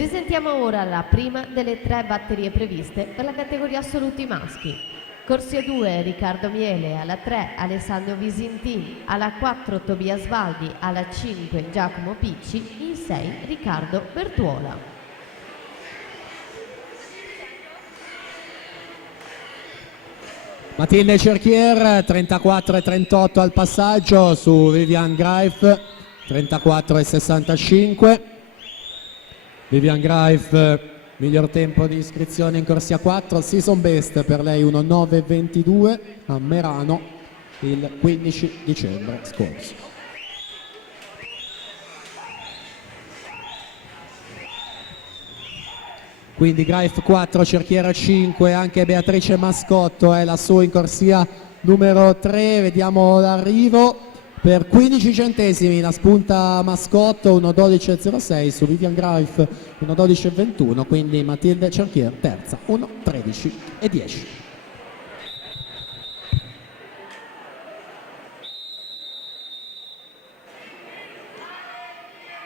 Presentiamo ora la prima delle 3 batterie previste per la categoria assoluti maschi. Corsia 2 Riccardo Miele, alla 3 Alessandro Visintin, alla 4 Tobias Valdi, alla 5 Giacomo Picci, in 6 Riccardo Bertuola. Matilde Cerchier 34 e 38 al passaggio su Vivian Greif 34 e 65. Vivian Greif miglior tempo di iscrizione in corsia 4, season best per lei 1:9:22 a Merano il 15 dicembre scorso. Quindi Greif 4, Cerchiera 5, anche Beatrice Mascotto è lassù in corsia numero 3, vediamo l'arrivo per 15 centesimi, la spunta Mascotto 1:12:06 su Vivian Greif 1:12:21, quindi Matilde Cerchier terza 1:13:10.